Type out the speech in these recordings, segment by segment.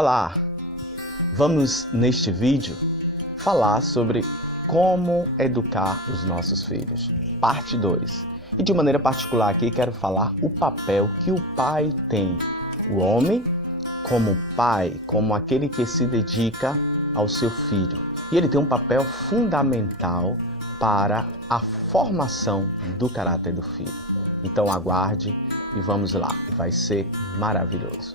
Olá! Vamos neste vídeo falar sobre como educar os nossos filhos, parte 2. E de maneira particular aqui quero falar o papel que o pai tem. O homem como pai, como aquele que se dedica ao seu filho. E ele tem um papel fundamental para a formação do caráter do filho. Então aguarde e vamos lá, vai ser maravilhoso.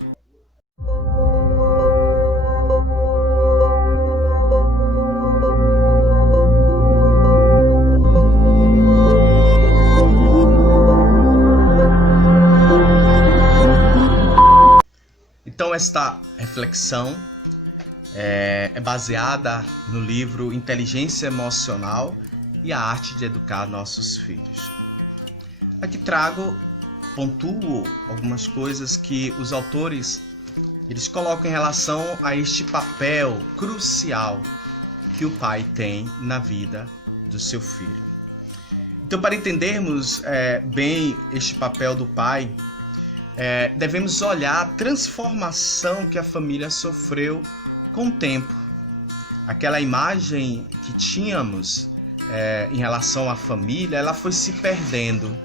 Então esta reflexão é baseada no livro Inteligência Emocional e a Arte de Educar Nossos Filhos. Aqui pontuo algumas coisas que os autores eles colocam em relação a este papel crucial que o pai tem na vida do seu filho. Então, para entendermos bem este papel do pai, devemos olhar a transformação que a família sofreu com o tempo. Aquela imagem que tínhamos em relação à família, ela foi se perdendo.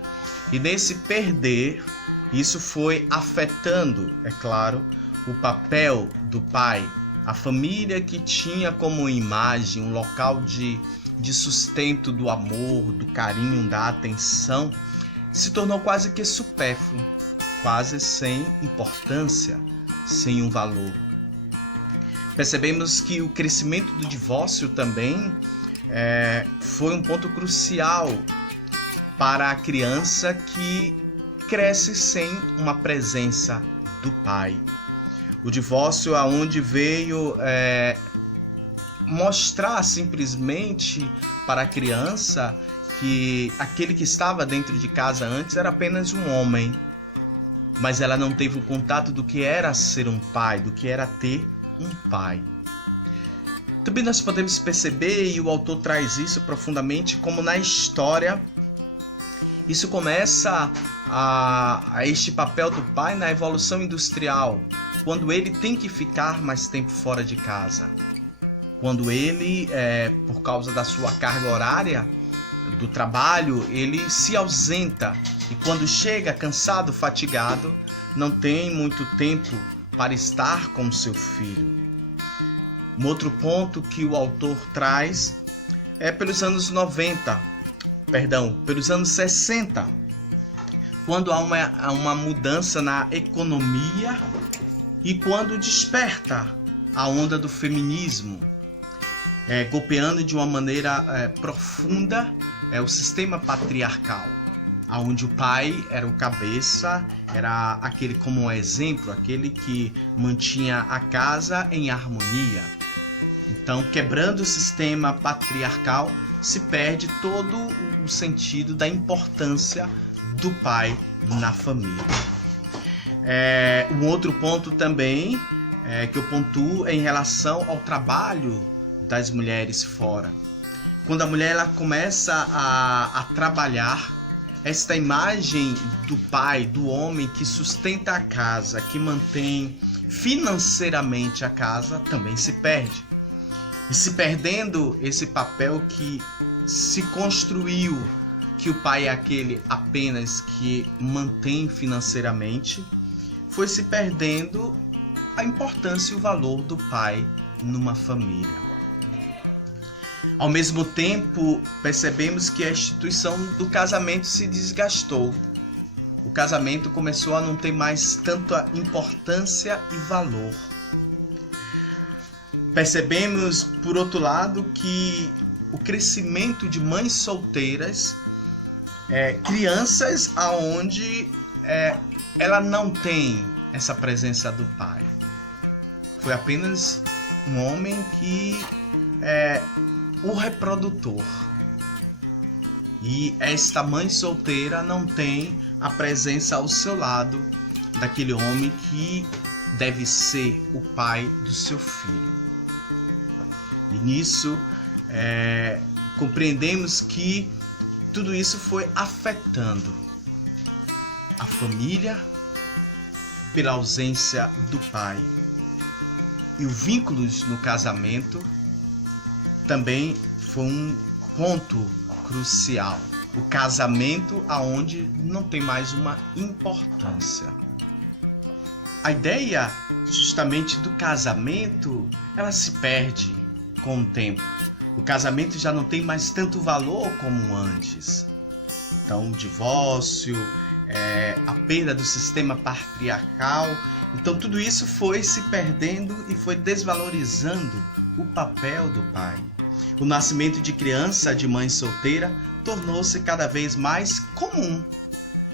E nesse perder, isso foi afetando, é claro, o papel do pai. A família que tinha como imagem um local de sustento do amor, do carinho, da atenção, se tornou quase que supérfluo, quase sem importância, sem um valor. Percebemos que o crescimento do divórcio também foi um ponto crucial para a criança que cresce sem uma presença do pai. O divórcio aonde veio mostrar simplesmente para a criança que aquele que estava dentro de casa antes era apenas um homem, mas ela não teve o contato do que era ser um pai, do que era ter um pai. Também nós podemos perceber, e o autor traz isso profundamente, como na história isso começa a este papel do pai na evolução industrial, quando ele tem que ficar mais tempo fora de casa. Quando ele, por causa da sua carga horária do trabalho, ele se ausenta. E quando chega cansado, fatigado, não tem muito tempo para estar com seu filho. Um outro ponto que o autor traz é pelos anos 60, quando há uma mudança na economia e quando desperta a onda do feminismo, golpeando de uma maneira profunda o sistema patriarcal, onde o pai era o cabeça, era aquele como um exemplo, aquele que mantinha a casa em harmonia. Então, quebrando o sistema patriarcal, se perde todo o sentido da importância do pai na família. Um outro ponto também que eu pontuo é em relação ao trabalho das mulheres fora. Quando a mulher ela começa a trabalhar, esta imagem do pai, do homem que sustenta a casa, que mantém financeiramente a casa, também se perde. E se perdendo esse papel que se construiu, que o pai é aquele apenas que mantém financeiramente, foi se perdendo a importância e o valor do pai numa família. Ao mesmo tempo, percebemos que a instituição do casamento se desgastou. O casamento começou a não ter mais tanta importância e valor. Percebemos, por outro lado, que o crescimento de mães solteiras, crianças aonde ela não tem essa presença do pai. Foi apenas um homem que o reprodutor. E esta mãe solteira não tem a presença ao seu lado daquele homem que deve ser o pai do seu filho. E nisso compreendemos que tudo isso foi afetando a família pela ausência do pai. E o vínculos no casamento também foi um ponto crucial. O casamento aonde não tem mais uma importância. A ideia justamente do casamento, ela se perde com o tempo. O casamento já não tem mais tanto valor como antes. Então, o divórcio, a perda do sistema patriarcal, então tudo isso foi se perdendo e foi desvalorizando o papel do pai. O nascimento de criança de mãe solteira tornou-se cada vez mais comum.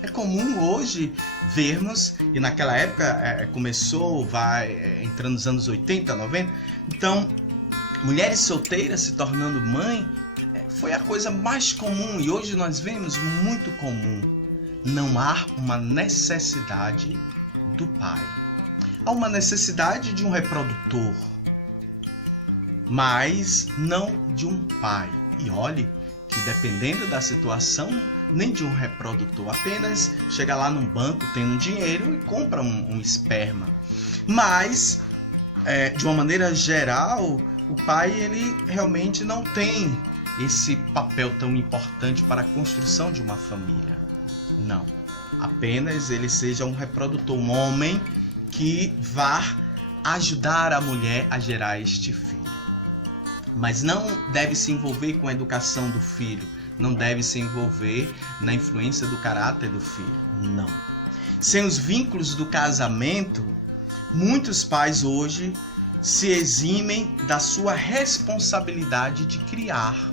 É comum hoje vermos, e naquela época começou, entrando nos anos 80, 90, então mulheres solteiras se tornando mãe foi a coisa mais comum, e hoje nós vemos muito comum. Não há uma necessidade do pai. Há uma necessidade de um reprodutor, mas não de um pai. E olhe que dependendo da situação, nem de um reprodutor, apenas chega lá num banco tendo dinheiro e compra um esperma. Mas, de uma maneira geral, o pai ele realmente não tem esse papel tão importante para a construção de uma família. Não. Apenas ele seja um reprodutor, um homem que vá ajudar a mulher a gerar este filho. Mas não deve se envolver com a educação do filho, não deve se envolver na influência do caráter do filho, não. Sem os vínculos do casamento, muitos pais hoje se eximem da sua responsabilidade de criar.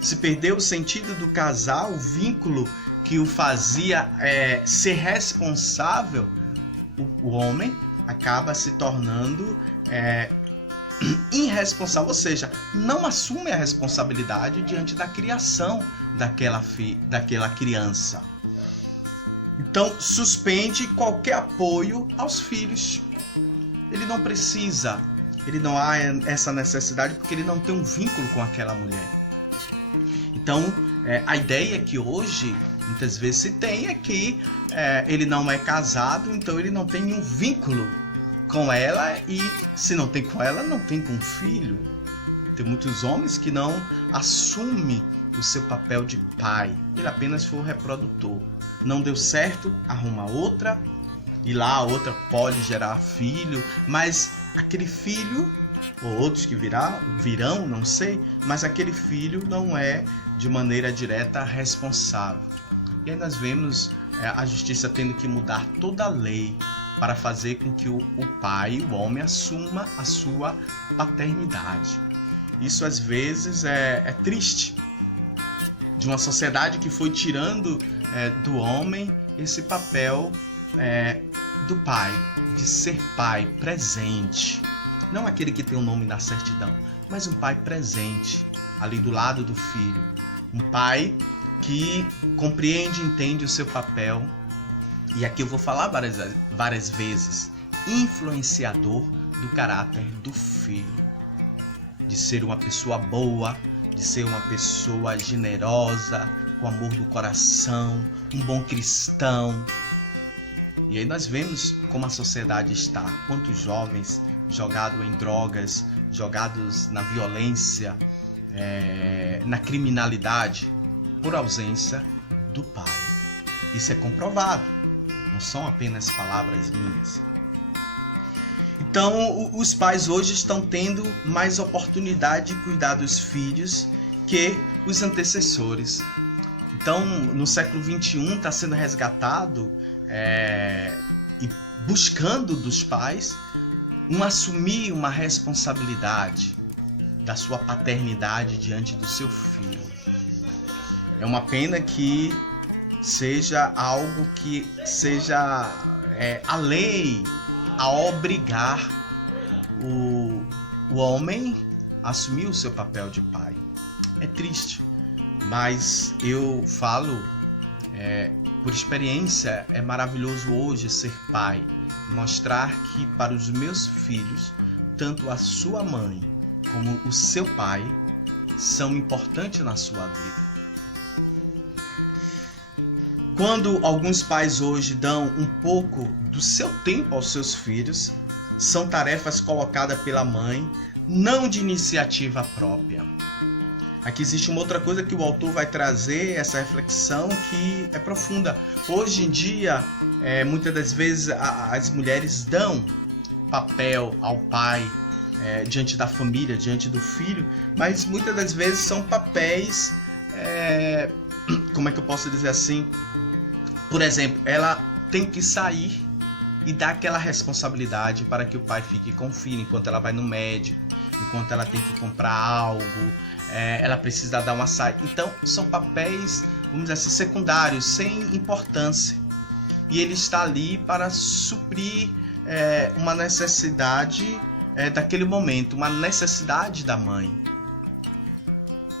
Se perdeu o sentido do casal, o vínculo que o fazia ser responsável, o homem acaba se tornando irresponsável, ou seja, não assume a responsabilidade diante da criação daquela criança. Então, suspende qualquer apoio aos filhos. Ele não precisa, ele não há essa necessidade porque ele não tem um vínculo com aquela mulher. Então, a ideia que hoje muitas vezes se tem é que ele não é casado, então ele não tem nenhum vínculo com ela, e se não tem com ela, não tem com o filho. Tem muitos homens que não assumem o seu papel de pai, ele apenas foi o reprodutor. Não deu certo, arruma outra, e lá a outra pode gerar filho, mas aquele filho, ou outros que virão, não sei, mas aquele filho não é de maneira direta responsável. E aí nós vemos a justiça tendo que mudar toda a lei para fazer com que o pai, o homem, assuma a sua paternidade. Isso às vezes é triste, de uma sociedade que foi tirando do homem esse papel do pai, de ser pai presente. Não aquele que tem o nome na certidão, mas um pai presente, ali do lado do filho. Um pai que compreende e entende o seu papel. E aqui eu vou falar várias vezes, influenciador do caráter do filho. De ser uma pessoa boa, de ser uma pessoa generosa, com amor do coração, um bom cristão. E aí nós vemos como a sociedade está, quantos jovens jogados em drogas, jogados na violência, na criminalidade, por ausência do pai. Isso é comprovado, não são apenas palavras minhas. Então, os pais hoje estão tendo mais oportunidade de cuidar dos filhos que os antecessores. Então, no século XXI está sendo resgatado e buscando dos pais assumir uma responsabilidade da sua paternidade diante do seu filho. É uma pena que seja algo que seja a lei a obrigar o homem a assumir o seu papel de pai. É triste, mas eu falo por experiência, é maravilhoso hoje ser pai, mostrar que para os meus filhos, tanto a sua mãe como o seu pai são importantes na sua vida. Quando alguns pais hoje dão um pouco do seu tempo aos seus filhos, são tarefas colocadas pela mãe, não de iniciativa própria. Aqui existe uma outra coisa que o autor vai trazer, essa reflexão que é profunda. Hoje em dia, muitas das vezes as mulheres dão papel ao pai diante da família, diante do filho, mas muitas das vezes são papéis, como é que eu posso dizer assim? Por exemplo, ela tem que sair e dar aquela responsabilidade para que o pai fique com o filho, enquanto ela vai no médico, enquanto ela tem que comprar algo, ela precisa dar uma saída. Então, são papéis, vamos dizer assim, secundários, sem importância. E ele está ali para suprir uma necessidade daquele momento, uma necessidade da mãe.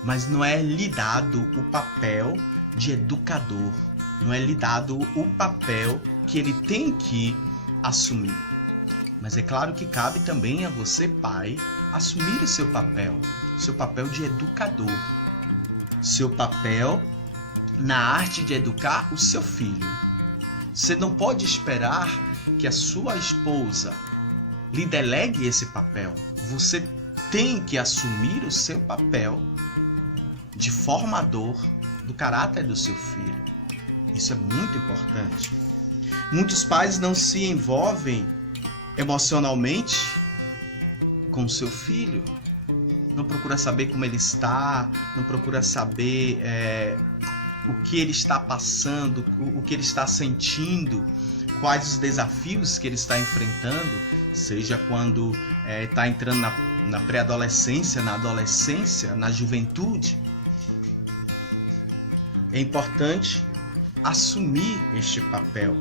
Mas não é lhe dado o papel de educador, não é lhe dado o papel que ele tem que assumir. Mas é claro que cabe também a você, pai, assumir o seu papel de educador, seu papel na arte de educar o seu filho. Você não pode esperar que a sua esposa lhe delegue esse papel. Você tem que assumir o seu papel de formador do caráter do seu filho. Isso é muito importante. Muitos pais não se envolvem emocionalmente com o seu filho, não procura saber como ele está, não procura saber o que ele está passando, o que ele está sentindo, quais os desafios que ele está enfrentando, seja quando está entrando na pré-adolescência, na adolescência, na juventude. É importante assumir este papel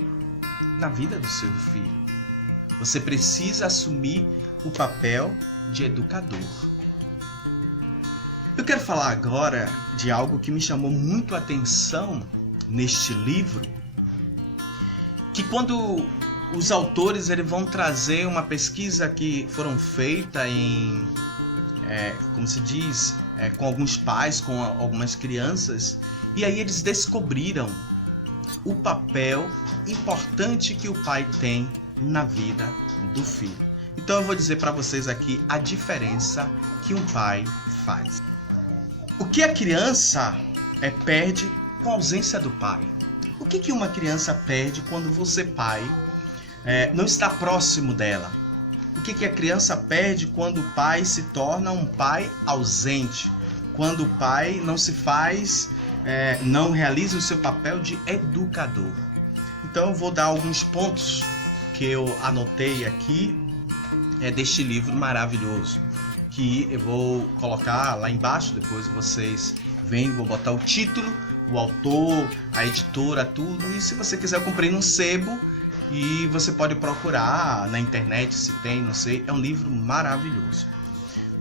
na vida do seu filho. Você precisa assumir o papel de educador. Eu quero falar agora de algo que me chamou muito a atenção neste livro, que quando os autores eles vão trazer uma pesquisa que foram feita em, como se diz, com alguns pais, com algumas crianças, e aí eles descobriram o papel importante que o pai tem na vida do filho. Então eu vou dizer para vocês aqui a diferença que um pai faz. O que a criança perde com a ausência do pai? O que uma criança perde quando você, pai, não está próximo dela? O que a criança perde quando o pai se torna um pai ausente? Quando o pai não se faz, não realiza o seu papel de educador. Então eu vou dar alguns pontos que eu anotei aqui deste livro maravilhoso, que eu vou colocar lá embaixo, depois vocês veem, vou botar o título, o autor, a editora, tudo, e se você quiser eu comprei num sebo e você pode procurar na internet se tem, não sei, é um livro maravilhoso.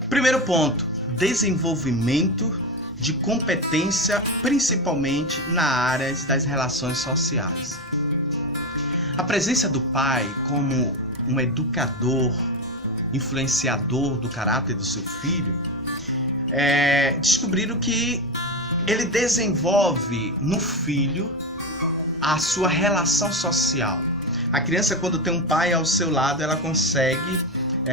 Primeiro ponto, desenvolvimento de competência, principalmente na área das relações sociais. A presença do pai como um educador, influenciador do caráter do seu filho, descobriram que ele desenvolve no filho a sua relação social. A criança, quando tem um pai ao seu lado, ela consegue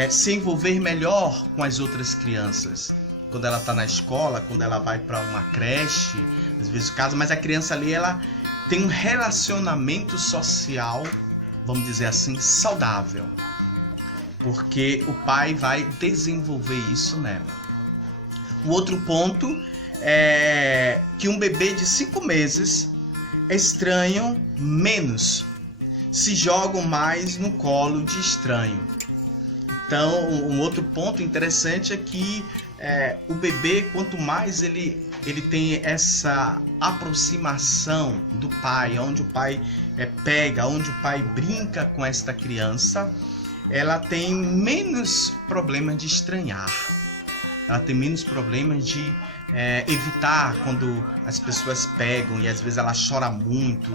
se envolver melhor com as outras crianças. Quando ela está na escola, quando ela vai para uma creche, às vezes casa, mas a criança ali ela tem um relacionamento social, vamos dizer assim, saudável. Porque o pai vai desenvolver isso nela. O outro ponto é que um bebê de 5 meses estranham menos, se jogam mais no colo de estranho. Então, um outro ponto interessante é que o bebê, quanto mais ele tem essa aproximação do pai, onde o pai pega, onde o pai brinca com esta criança, ela tem menos problemas de estranhar. Ela tem menos problemas de evitar quando as pessoas pegam e às vezes ela chora muito,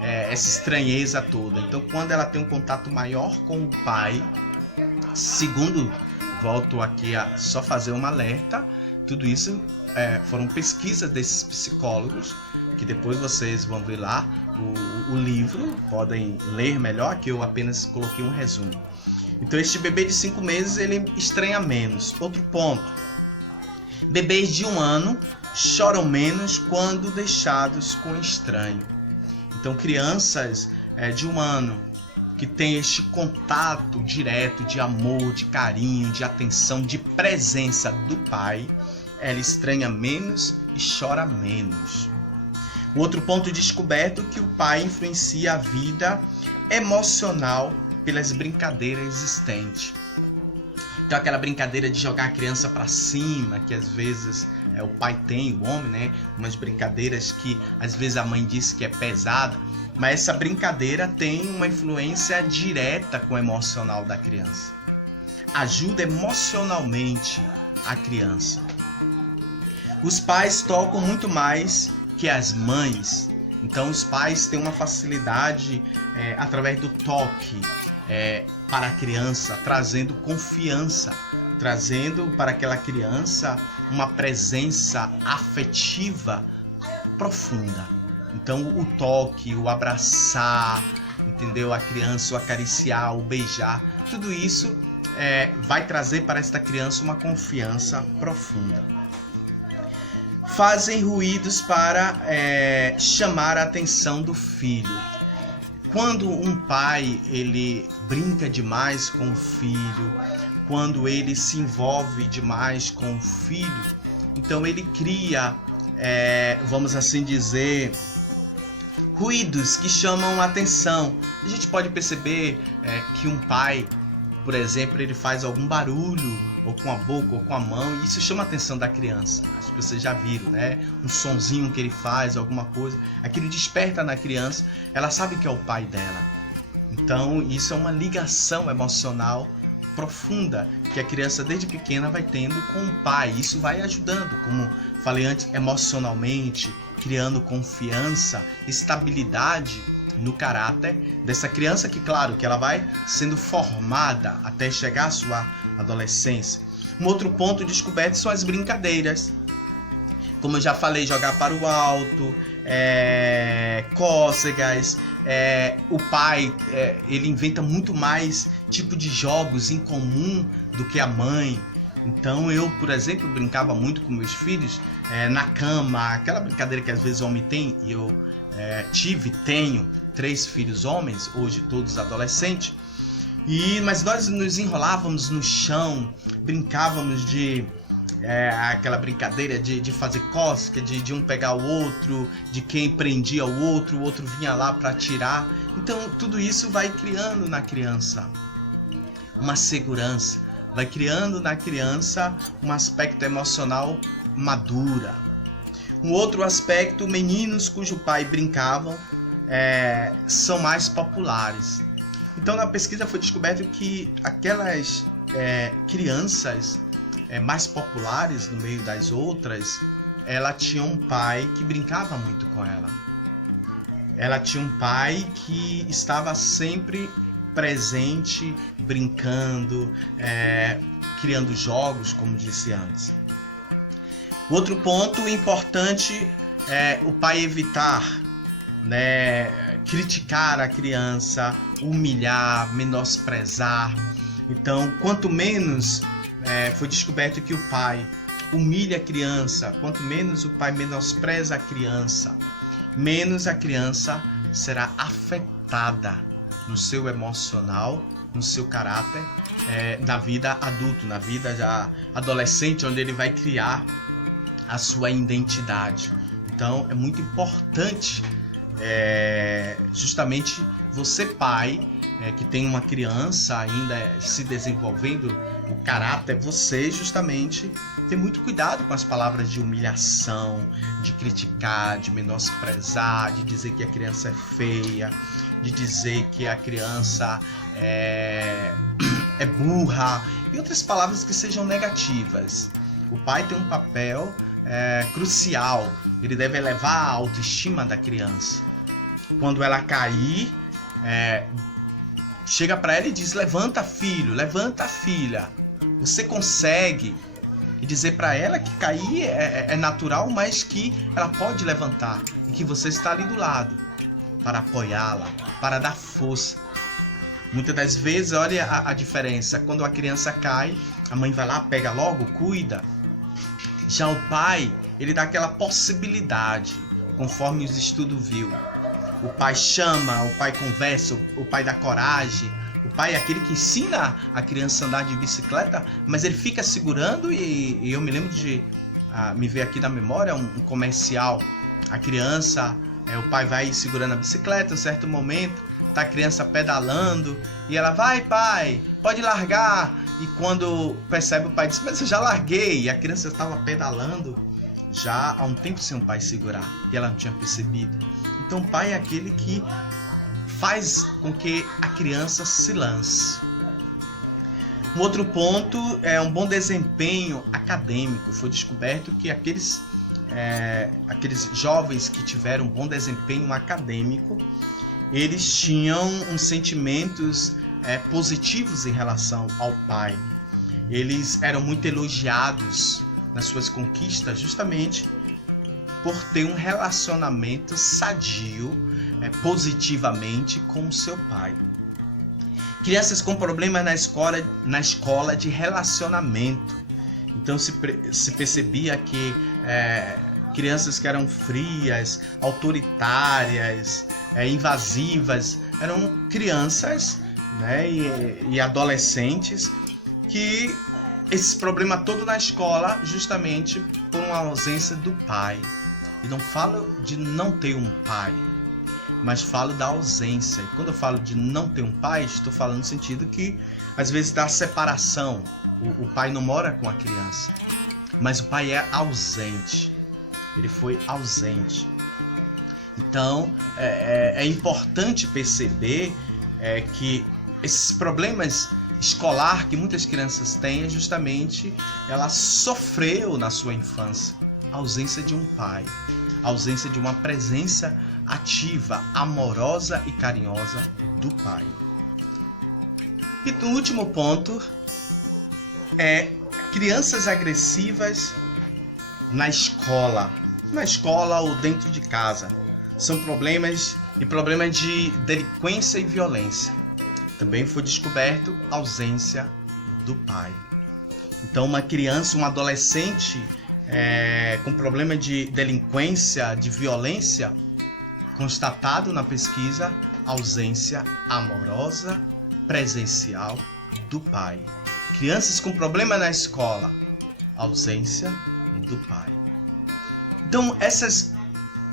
essa estranheza toda. Então, quando ela tem um contato maior com o pai, segundo, volto aqui a só fazer um alerta, tudo isso foram pesquisas desses psicólogos, que depois vocês vão ver lá o livro, podem ler melhor, que eu apenas coloquei um resumo. Então este bebê de 5 meses ele estranha menos. Outro ponto: bebês de 1 ano choram menos quando deixados com estranho. Então crianças de 1 ano que tem este contato direto de amor, de carinho, de atenção, de presença do pai, ela estranha menos e chora menos. O outro ponto descoberto é que o pai influencia a vida emocional pelas brincadeiras existentes. Então aquela brincadeira de jogar a criança para cima, que às vezes o pai tem, o homem, né? Umas brincadeiras que às vezes a mãe diz que é pesada, mas essa brincadeira tem uma influência direta com o emocional da criança. Ajuda emocionalmente a criança. Os pais tocam muito mais que as mães. Então os pais têm uma facilidade através do toque para a criança, trazendo confiança, trazendo para aquela criança uma presença afetiva profunda. Então o toque, o abraçar, entendeu? A criança, o acariciar, o beijar, tudo isso vai trazer para esta criança uma confiança profunda. Fazem ruídos para chamar a atenção do filho. Quando um pai ele brinca demais com o filho, quando ele se envolve demais com o filho, então ele cria, vamos assim dizer, ruídos que chamam a atenção. A gente pode perceber que um pai, por exemplo, ele faz algum barulho, ou com a boca, ou com a mão, e isso chama a atenção da criança. Acho que vocês já viram, né? Um sonzinho que ele faz, alguma coisa, aquilo desperta na criança, ela sabe que é o pai dela. Então, isso é uma ligação emocional profunda que a criança desde pequena vai tendo com o pai. Isso vai ajudando, como falei antes, emocionalmente, criando confiança, estabilidade no caráter dessa criança, que claro, que ela vai sendo formada até chegar à sua adolescência. Um outro ponto descoberto são as brincadeiras. Como eu já falei, jogar para o alto, cócegas. O pai, ele inventa muito mais tipo de jogos em comum do que a mãe. Então eu, por exemplo, brincava muito com meus filhos na cama, aquela brincadeira que às vezes o homem tem, e eu tenho 3 filhos homens, hoje todos adolescentes, mas nós nos enrolávamos no chão, brincávamos de aquela brincadeira de fazer cócega, de um pegar o outro, de quem prendia o outro vinha lá para atirar. Então tudo isso vai criando na criança uma segurança, vai criando na criança um aspecto emocional madura. Um outro aspecto, meninos cujo pai brincavam são mais populares. Então na pesquisa foi descoberto que aquelas crianças mais populares no meio das outras, ela tinha um pai que brincava muito com ela. Ela tinha um pai que estava sempre presente, brincando, criando jogos, como disse antes. Outro ponto importante é o pai evitar, criticar a criança, humilhar, menosprezar. Então, quanto menos foi descoberto que o pai humilha a criança, quanto menos o pai menospreza a criança, menos a criança será afetada no seu emocional, no seu caráter, na vida adulta, na vida já adolescente, onde ele vai criar a sua identidade. Então é muito importante justamente você, pai, que tem uma criança ainda se desenvolvendo o caráter, você justamente ter muito cuidado com as palavras de humilhação, de criticar, de menosprezar, de dizer que a criança é feia, de dizer que a criança é burra e outras palavras que sejam negativas. O pai tem um papel crucial, ele deve elevar a autoestima da criança. Quando ela cair, chega para ela e diz: levanta, filho, levanta, filha, você consegue. E dizer para ela que cair é natural, mas que ela pode levantar e que você está ali do lado para apoiá-la, para dar força. Muitas das vezes, olha a diferença. Quando a criança cai, a mãe vai lá, pega logo, cuida. Já o pai, ele dá aquela possibilidade, conforme os estudos viu. O pai chama, o pai conversa, o pai dá coragem. O pai é aquele que ensina a criança a andar de bicicleta, mas ele fica segurando e eu me lembro de me ver aqui na memória um comercial. A criança, o pai vai segurando a bicicleta, em um certo momento, tá a criança pedalando e ela, vai pai, pode largar. E quando percebe, o pai diz, mas eu já larguei. E a criança estava pedalando já há um tempo sem o pai segurar e ela não tinha percebido. Então o pai é aquele que faz com que a criança se lance. Um outro ponto é um bom desempenho acadêmico. Foi descoberto que aqueles jovens que tiveram um bom desempenho acadêmico, eles tinham uns sentimentos positivos em relação ao pai. Eles eram muito elogiados nas suas conquistas justamente por ter um relacionamento sadio, positivamente com o seu pai. Crianças com problemas na escola de relacionamento. Então se percebia que crianças que eram frias, autoritárias, invasivas, eram crianças, né, e adolescentes que esse problema todo na escola justamente por uma ausência do pai. E não falo de não ter um pai, mas falo da ausência. E quando eu falo de não ter um pai, estou falando no sentido que às vezes da separação. O pai não mora com a criança, mas o pai é ausente. Ele foi ausente. Então é importante perceber que esses problemas escolar que muitas crianças têm é justamente ela sofreu na sua infância a ausência de um pai, a ausência de uma presença ativa, amorosa e carinhosa do pai. E o último ponto é crianças agressivas na escola ou dentro de casa. São problemas de delinquência e violência. Também foi descoberto a ausência do pai. Então uma criança, um adolescente com problema de delinquência, de violência, constatado na pesquisa, ausência amorosa, presencial do pai. Crianças com problema na escola, ausência do pai. Então essas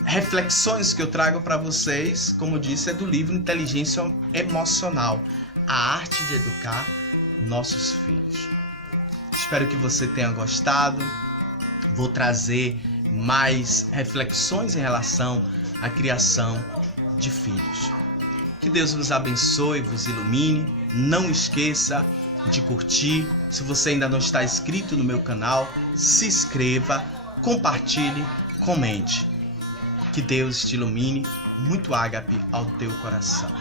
reflexões que eu trago para vocês, como disse, é do livro Inteligência Emocional, a arte de educar nossos filhos. Espero que você tenha gostado. Vou trazer mais reflexões em relação à criação de filhos. Que Deus vos abençoe, vos ilumine. Não esqueça de curtir. Se você ainda não está inscrito no meu canal, se inscreva, compartilhe, comente. Que Deus te ilumine. Muito ágape ao teu coração.